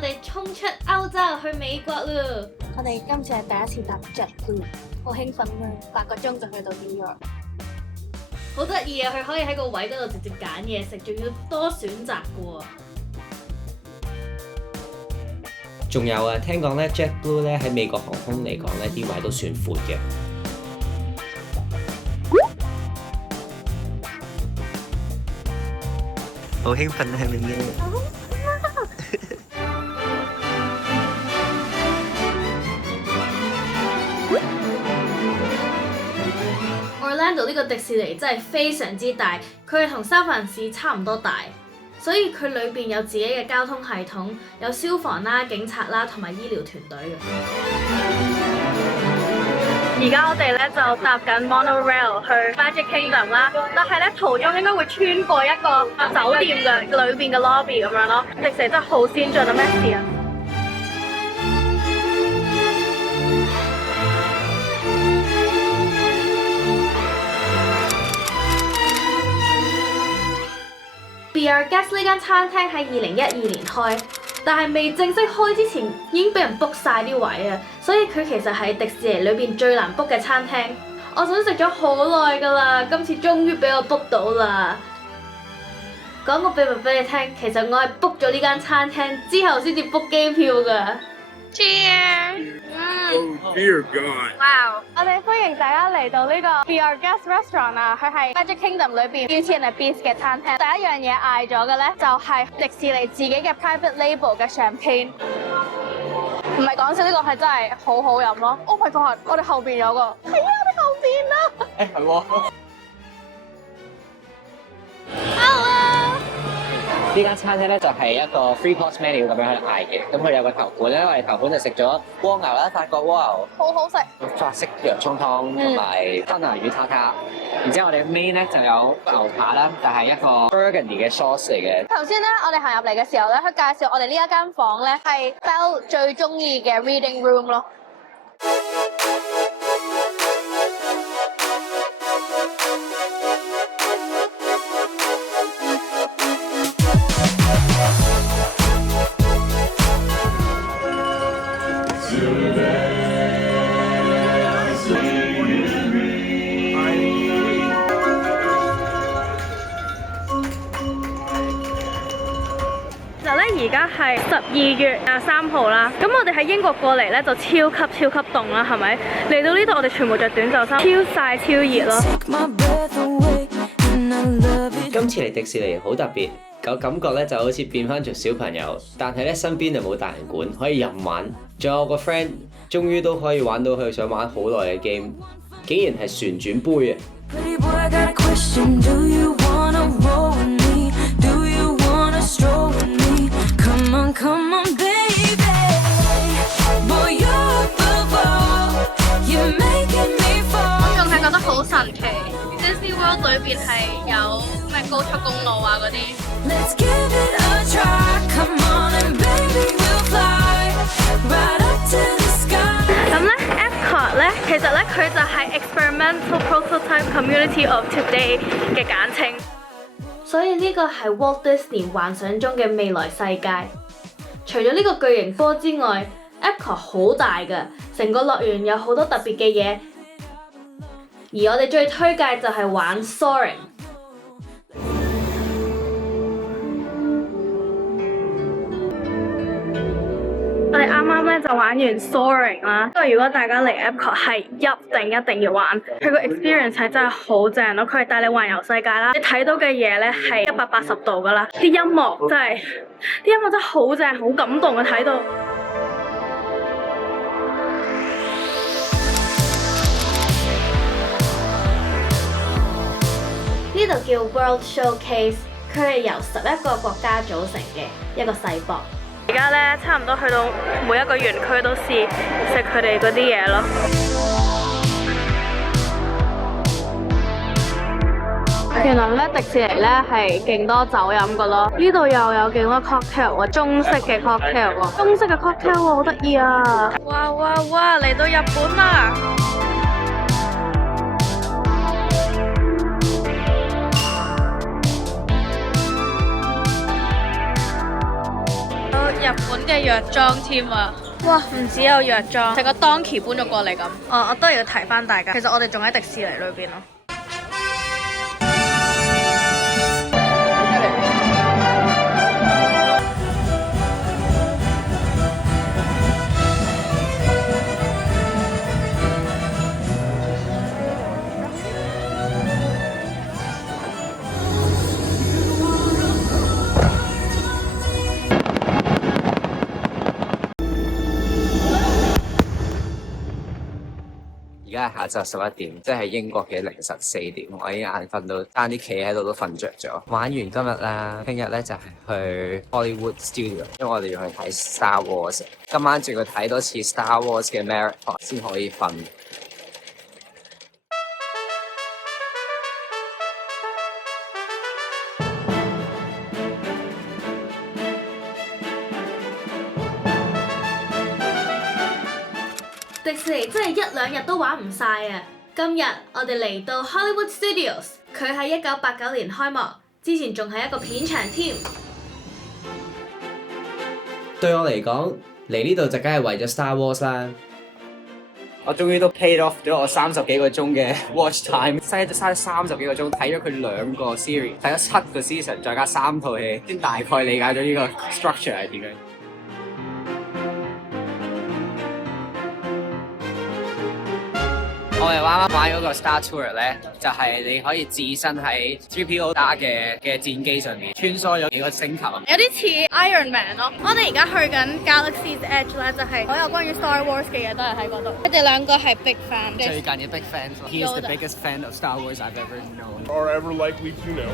哋衝出歐洲去美國咯！我哋今次係第一次搭 JetBlue，好興奮啊！8個鐘就去到紐約，好得意啊！佢可以喺個位嗰度直接揀嘢食，仲要多選擇嘅喎。仲有啊，聽講咧 JetBlue 咧喺美國航空嚟講咧啲位都算闊嘅。好興奮係咪啊？Orlando 呢個迪士尼真係非常之大，佢係同三藩市差唔多大，所以佢裏邊有自己嘅交通系統，有消防啦、警察啦同埋醫療團隊嘅。而家我哋咧就搭緊 monorail 去 Magic Kingdom 啦，但係咧途中應該會穿過一個酒店嘅裏邊嘅 lobby 咁樣咯。迪士尼真係好先進啊！咩事啊？Be Our Guest 呢間餐廳喺2012年開，但係未正式開之前已經俾人 book 晒啲位啊，所以佢其實係迪士尼裏邊最難 book 嘅餐廳。我想食咗好耐㗎啦，今次終於俾我 book 到啦。講個秘密俾你聽，其實我係 book 咗呢間餐廳之後先至 book 機票㗎。Cheers！ Oh dear God！ 哇！我哋歡迎大家嚟到呢個 Be Our Guest Restaurant 啊，佢係 Magic Kingdom 裏邊 Beauty and the Beast 嘅餐廳。第一樣嘢嗌咗嘅咧，就係迪士尼自己嘅 private label 嘅 champagne。唔係講笑，呢個係真係好好飲咯。Oh my god！我哋後邊有個，係啊，我哋後邊啊。係喎。呢間餐廳咧就係一個 three course menu 咁樣去嗌嘅，咁佢有個頭盤咧，我哋頭盤就食咗蝸牛啦，法國蝸牛，好好食。法式洋葱湯同埋吞拿魚塔塔，然之後我哋 main 咧就有牛扒啦，就係一個 burgundy 嘅 sauce 嚟嘅。頭先咧，我哋行入嚟嘅時候咧，佢介紹我哋呢一間房咧係 Belle 最中意嘅 reading room 咯。而家係12月23號啦，咁我哋喺英國過嚟咧就超級凍啦，係咪？嚟到呢度我哋全部着短袖衫，超曬超熱咯。今次嚟迪士尼好特別，個感覺咧就好似變翻做小朋友，但係咧身邊就冇大人管，可以任玩。仲有個 friend， 終於都可以玩到佢想玩好耐嘅 game， 竟然係旋轉杯啊！Come on, baby. Boy, you're above all. You're making me fall. 我仲係覺得好神奇 ，Disney World 裏邊係有咩高速公路啊嗰啲。Let's give it a try. Come on and baby, we'll fly right up to the sky. 咁咧 Epcot 咧，其實咧佢就係 Experimental Prototype Community of Today 嘅簡稱，所以呢個係 Walt Disney 幻想中嘅未來世界。除咗呢個巨型波之外 ，Epcot 好大㗎，成個樂園有好多特別嘅嘢。而我哋最推介就係玩 Soaring。我哋啱啱咧就玩完 Soaring 啦，所以如果大家嚟 Epcot 係一定要玩，佢個 experience 係真係好正咯。佢係帶你環遊世界啦，你睇到嘅嘢咧係180度噶啦，啲音樂真係好正，好感動啊！睇到呢度叫 World Showcase， 佢係由11個國家組成嘅一個世博。而家咧差唔多去到每一個園區都試食佢哋嗰啲嘢咯。原來咧迪士尼咧係勁多酒飲噶咯，呢度又有勁多 cocktail 喎，中式嘅 cocktail 喎，中式嘅 cocktail 喎，好得意啊！哇哇哇，嚟到日本啦！有日本嘅藥妝添啊！哇，唔止有藥妝，成個 Donkey 搬咗過嚟咁。我都係要提翻大家，其實我哋仲喺迪士尼裏邊咯。而家係下晝11點，即係英國嘅凌晨4點，我已經眼瞓到爭啲企喺度都瞓着咗。玩完今日啦，聽日咧就係去 Hollywood Studio，因為我哋要去睇 Star Wars。今晚仲要睇多次 Star Wars 嘅 marathon 先可以瞓。迪士尼真係一兩日都玩唔晒啊！今日我哋嚟到 Hollywood Studios， 佢喺1989年開幕，之前仲係一個片場添。對我嚟講，嚟呢度就梗係為咗 Star Wars 啦。我終於都 paid off 咗我30幾個鐘嘅 watch time，嘥咗30幾個鐘睇咗佢2個 series，睇咗7個 season，再加3套戲，先大概理解咗呢個 structure 係點樣。我哋啱啱玩嗰個 Star Tour 咧，就係你可以置身喺 3PO 打嘅戰機上面，穿梭咗幾個星球。有啲似 Iron Man 咯。我哋而家去緊 Galaxy's Edge 咧，就係所有關於 Star Wars 嘅嘢都係喺嗰度。佢哋兩個係 big fan。最近嘅 big fan，he is the biggest fan of Star Wars I've ever known or ever likely to know.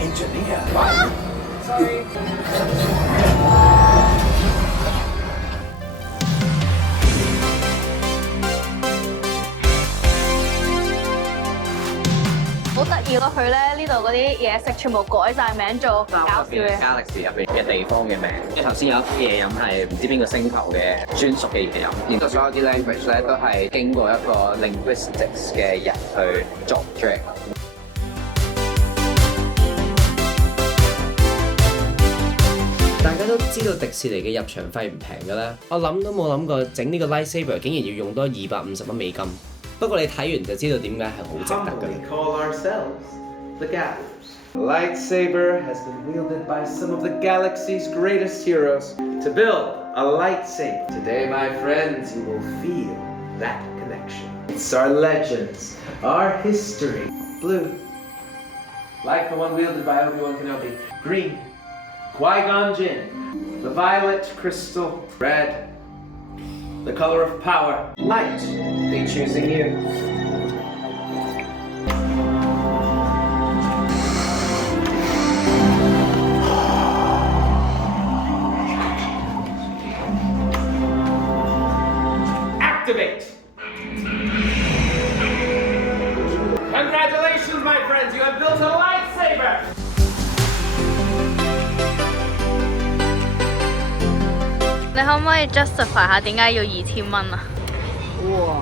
Engineer. Sorry. 好得意咯！佢咧呢度嗰啲嘢食全部改晒名做搞笑嘅。Galaxy 入邊嘅地方嘅名，即係頭先有啲嘢飲係唔知邊個星球嘅專屬嘅嘢飲，然後所有啲 language 咧都係經過一個 linguistics 嘅人去作出嚟。大家都知道迪士尼嘅入場費唔平㗎啦，我諗都冇諗過整呢個 lightsaber 竟然要用多250蚊美金。不過你睇完就知道點解係好值得㗎。 We call ourselves the Gatherers. The lightsaber has been wielded by some of the galaxy's greatest heroes to build a lightsaber. Today, my friends, you will feel that connection. It's our legends, our history. Blue, like the one wielded by Obi-Wan Kenobi. Green, Qui-Gon Jinn. The violet crystal. Red, the color of power. Light, they choosing you. Activate! Congratulations, my friends! You have built a lightsaber! 你可唔可以 justify 下點解要2000蚊啊？哇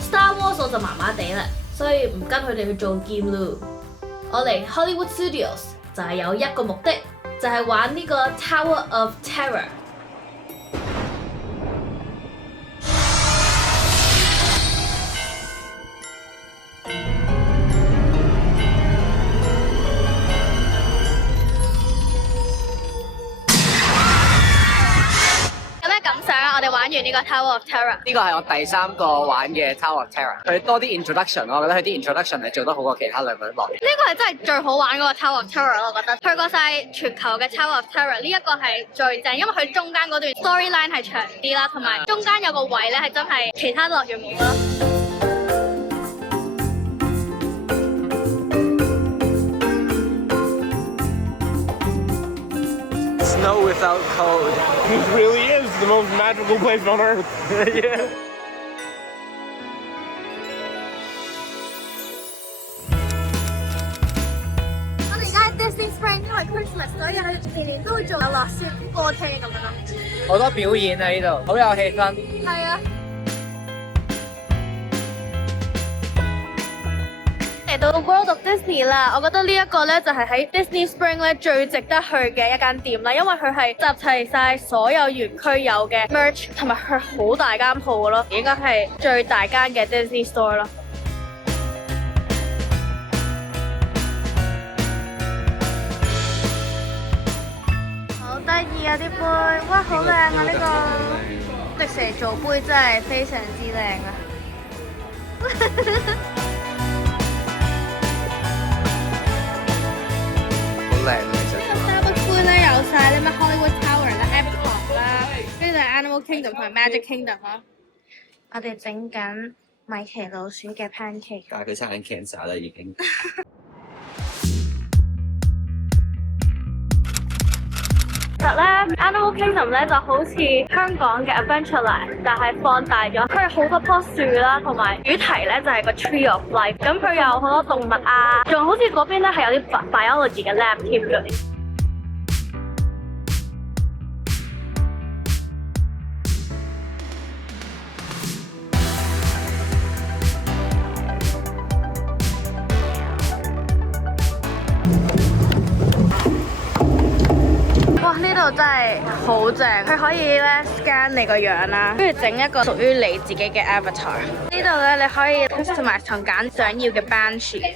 Star Wars 我就麻麻地啦，所以唔跟佢哋去做 game 咯。我嚟 Hollywood Studios 就係有一個目的，就係玩呢個 Tower of Terror。我哋玩完呢個 Tower of Terror，呢個係我第3個玩嘅 Tower of Terror。佢多啲 introduction，我覺得佢啲 introduction 係做得好過其他兩個落。呢個係真係最好玩嗰個 Tower of Terror 咯，我覺得。去過晒全球嘅 Tower of Terror， 呢一個係最正，因為佢中間嗰段 storyline 係長啲啦，同埋中間有個位咧係真係其他樂園冇咯。Snow without code. It really is the most magical place on earth. Yeah. Spring 因為 Christmas，所以佢年年都會做有落雪歌廳咁樣咯。好多表演啊！呢度好有氣氛。係啊。嚟到 World of Disney 啦，我覺得呢一個咧就係喺 Disney Spring 咧最值得去嘅一間店啦，因為佢係集齊晒所有園區有嘅 merch， 同埋佢好大間鋪嘅咯，應該係最大間嘅 Disney Store 咯。好得意啊啲杯，哇好靚啊呢個！迪士尼做杯真係非常之靚啊！好靚其實。呢個 Starbucks 杯咧有晒啲咩 Hollywood Tower 啦、Epcot 啦，跟住就係 Animal Kingdom 同埋 Magic Kingdom 啦。我哋整緊米奇老鼠嘅 pancake。但係佢生緊 cancer 啦已經。其實咧 Animal Kingdom 咧就好似香港嘅 Adventureland， 但係放大咗，佢係好多棵樹啦，同埋主題咧就係個 Tree of Life， 咁佢有好多動物啊，仲好似嗰邊咧係有啲 biology 嘅 lab 添嘅。哇！呢度真係好正，佢可以咧 scan 你個樣啦，跟住整一個屬於你自己嘅 avatar。呢度咧你可以 customize 同揀想要嘅 Banshee。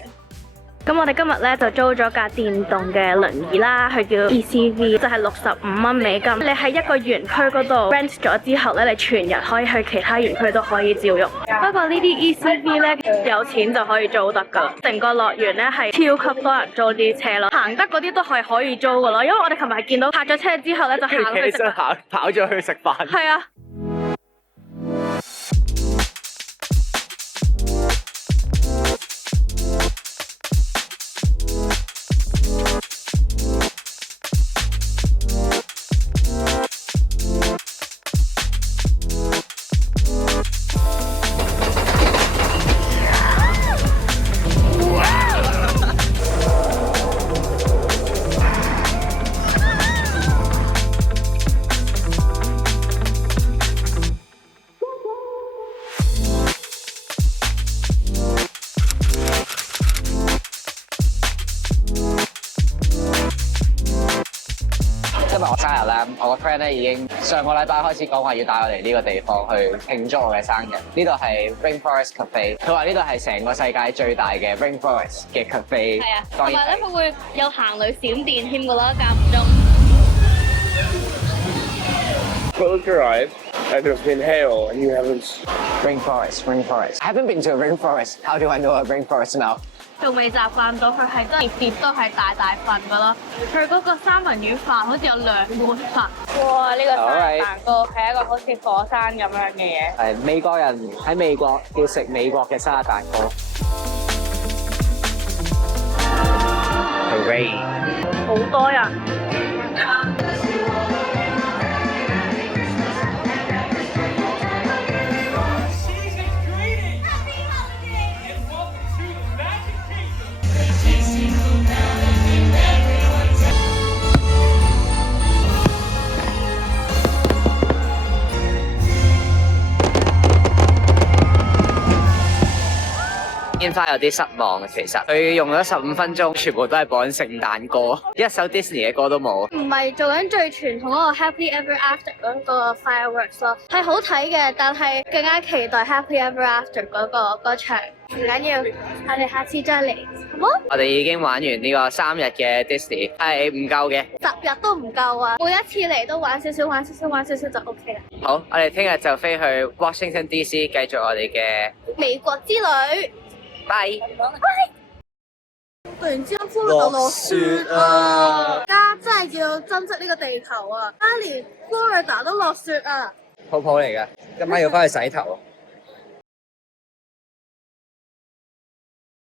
咁我哋今日咧就租咗架電動嘅輪椅啦，佢叫 ECV， 就係65蚊美金。你喺一個園區嗰度 rent 咗之後咧，你全日可以去其他園區都可以照用。不過呢啲 ECV 咧有錢就可以租得㗎，成個樂園咧係超級多人租啲車咯，行得嗰啲都係可以租㗎咯。因為我哋琴日係見到泊咗車之後咧就行去食飯，跑咗去食飯。係啊。今日我生日啦，我個 friend 咧已經上個禮拜開始講話要帶我嚟呢個地方去慶祝我嘅生日。呢度係 Rainforest Cafe， 佢話呢度係成個世界最大嘅 Rainforest 嘅 cafe。係啊，當然同埋咧佢會有行雷閃電添㗎啦，間唔中。Close your eyes, and there's been hail, and you haven't. Rainforest. I haven't been to a rainforest. How do I know a rainforest now? 仲未習慣到佢係真係碟都係大大份㗎咯，佢嗰個三文魚飯好似有2碗飯。哇！呢、個生日蛋糕係一個好似火山咁樣嘅嘢。係美國人喺美國要食美國嘅生日蛋糕。Hooray！好多人。煙花有啲失望啊，其實佢用咗15分鐘，全部都係播緊聖誕歌，一首 Disney 嘅歌都冇。唔係做緊最傳統嗰個 Happy Ever After 嗰個 fireworks 咯，係好睇嘅，但係更加期待 Happy Ever After 嗰場。唔緊要，我哋下次再嚟，好冇？我哋已經玩完呢個3日嘅 Disney， 係唔夠嘅。10日都唔夠啊！每一次嚟都玩少少，玩少少，玩少少就 OK 啦。好，我哋聽日就飛去 Washington DC， 繼續我哋嘅美國之旅。拜。突然之間科羅達落雪啊！大家真係要珍惜呢個地球啊！連佛羅里達都落雪啊！泡泡嚟㗎，今晚要翻去洗頭。